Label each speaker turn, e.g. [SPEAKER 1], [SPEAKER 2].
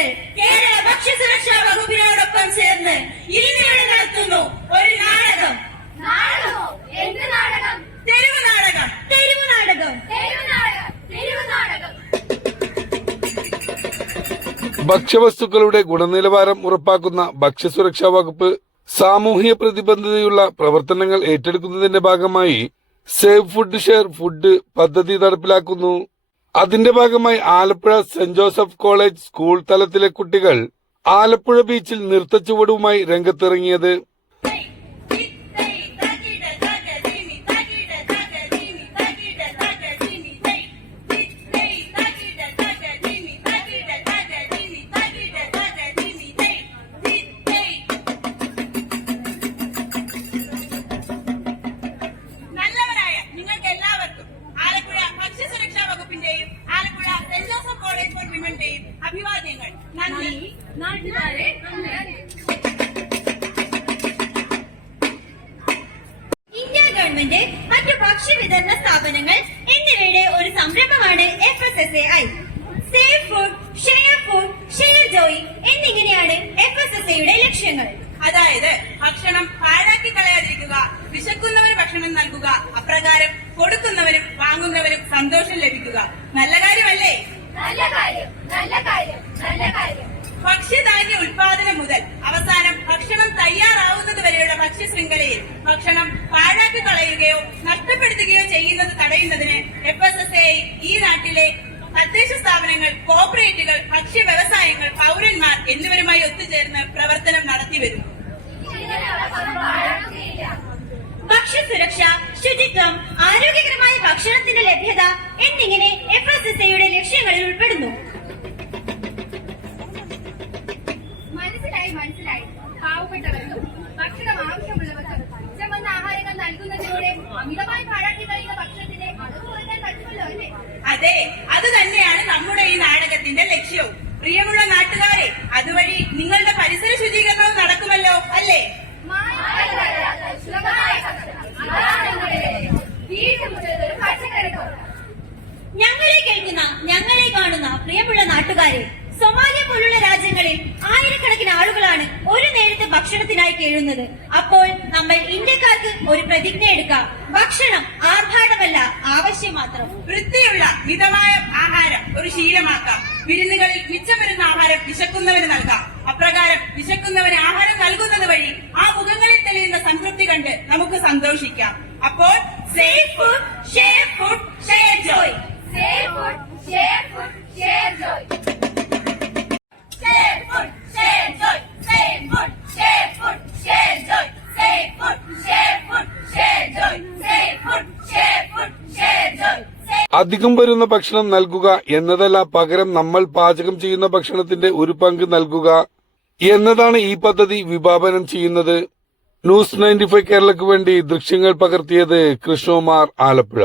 [SPEAKER 1] പ്രവർത്തനങ്ങൾ കേരള ഭക്ഷ്യസുരക്ഷാ വകുപ്പിനോടൊപ്പം ചേർന്ന് ഇരുന്നവിടെ നടത്തുന്നു ഒരു നാടകം.
[SPEAKER 2] തെരുവ് നാടകം. തെരുവ് നാടകം.
[SPEAKER 3] ഭക്ഷ്യവസ്തുക്കളുടെ ഗുണനിലവാരം ഉറപ്പാക്കുന്ന ഭക്ഷ്യസുരക്ഷാ വകുപ്പ് സാമൂഹിക പ്രതിബദ്ധതയുള്ള പ്രവർത്തനങ്ങൾ ഏറ്റെടുക്കുന്നതിന്റെ ഭാഗമായി സേഫ് ഫുഡ് ഷെയർ ഫുഡ് പദ്ധതി നടപ്പിലാക്കുന്നു. അതിന്റെ ഭാഗമായി Alappuzha saint Joseph college school തലത്തിലെ കുട്ടികൾ ആലപ്പുഴ ബീച്ചിൽ നൃത്തച്ചുവടുമായി രംഗത്തിറങ്ങിയത്
[SPEAKER 4] നന്ദി.
[SPEAKER 1] നാട്ടുകാരെ ഇന്ത്യ ഗവൺമെന്റ് മറ്റു ഭക്ഷ്യ വിതരണ സ്ഥാപനങ്ങൾ എന്നിവയുടെ ഒരു സംരംഭമാണ് F S S A I safe food share food share joy എന്നിങ്ങനെയാണ് എഫ് എസ് എസ് എയുടെ ലക്ഷ്യങ്ങൾ.
[SPEAKER 4] അതായത് ഭക്ഷണം പാഴാക്കി കളയാതിരിക്കുക വിശക്കുന്നവർ ഭക്ഷണം നൽകുക അപ്രകാരം കൊടുക്കുന്നവരും വാങ്ങുന്നവരും സന്തോഷം ലഭിക്കുക. നല്ല കാര്യമല്ലേ
[SPEAKER 2] നല്ല കാര്യം നല്ല കാര്യം നല്ല കാര്യം.
[SPEAKER 4] ഭക്ഷ്യധാന്യ ഉൽപാദനം മുതൽ അവസാനം ഭക്ഷണം തയ്യാറാവുന്നത് വരെയുള്ള ഭക്ഷ്യ ശൃംഖലയിൽ ഭക്ഷണം പാഴാക്കി കളയുകയോ നഷ്ടപ്പെടുത്തുകയോ ചെയ്യുന്നത് തടയുന്നതിന് എഫ് എസ് എസ് ഐ ഈ നാട്ടിലെ തദ്ദേശ സ്ഥാപനങ്ങൾ കോർപ്പറേറ്റുകൾ ഭക്ഷ്യ വ്യവസായങ്ങൾ പൗരന്മാർ എന്നിവരുമായി ഒത്തുചേർന്ന് പ്രവർത്തനം നടത്തിവരുന്നു
[SPEAKER 2] വരുന്നു.
[SPEAKER 1] ഭക്ഷ്യ സുരക്ഷ ഭക്ഷ്യസുരക്ഷ ശുചിത്വം ആരോഗ്യകരമായ ഭക്ഷണത്തിന്റെ ലഭ്യത എന്നിങ്ങനെ എഫ് എസ് എസ് ലക്ഷ്യങ്ങളിൽ ഉൾപ്പെടുന്നു.
[SPEAKER 2] മനസ്സിലായി മനസ്സിലായി. പാവപ്പെട്ടവർക്കും ഭക്ഷണം ആവശ്യമുള്ളവർക്കും ചമന്ന ആഹാരങ്ങൾ നൽകുന്നതിലൂടെ അമിതമായി പാഴാക്കി കഴിയുന്ന ഭക്ഷണത്തിന്റെ അളവ് കുറയ്ക്കാൻ പറ്റുമല്ലോ അല്ലേ?
[SPEAKER 4] അതെ അത് തന്നെയാണ് നമ്മുടെ ഈ നാടകത്തിന്റെ ലക്ഷ്യവും. പ്രിയമുള്ള നാട്ടുകാരെ അതുവഴി നിങ്ങളുടെ പരിസര ശുചീകരണവും നടക്കുമല്ലോ അല്ലേ?
[SPEAKER 1] നാട്ടുകാരെ സൊമാലിയ പോലുള്ള രാജ്യങ്ങളിൽ ആയിരക്കണക്കിന് ആളുകളാണ് ഒരു നേരത്തെ ഭക്ഷണത്തിനായി കേഴുന്നത് അപ്പോൾ നമ്മൾ ഇന്ത്യക്കാർക്ക് ഒരു പ്രതിജ്ഞ എടുക്കാം. ഭക്ഷണം ആർഭാടമല്ല ആവശ്യം മാത്രം.
[SPEAKER 4] വൃത്തിയുള്ള മിതമായ ആഹാരം ഒരു ശീലമാക്കാം. വിരുന്നുകളിൽ മിച്ചം വരുന്ന ആഹാരം വിശക്കുന്നവന് നൽകാം. അപ്രകാരം വിശക്കുന്നവന് ആഹാരം നൽകുന്നത് വഴി ആ മുഖങ്ങളിൽ തെളിയുന്ന സംതൃപ്തി കണ്ട് നമുക്ക് സന്തോഷിക്കാം. അപ്പോൾ
[SPEAKER 1] സേഫ്
[SPEAKER 3] അധികം വരുന്ന ഭക്ഷണം നൽകുക എന്നതല്ല പകരം നമ്മൾ പാചകം ചെയ്യുന്ന ഭക്ഷണത്തിന്റെ ഒരു പങ്ക് നൽകുക എന്നതാണ് ഈ പദ്ധതി വിഭാവനം ചെയ്യുന്നത്. ന്യൂസ് നയന്റി ഫൈവ് കേരളയ്ക്ക് വേണ്ടി ദൃശ്യങ്ങൾ പകർത്തിയത് കൃഷ്ണകുമാർ ആലപ്പുഴ.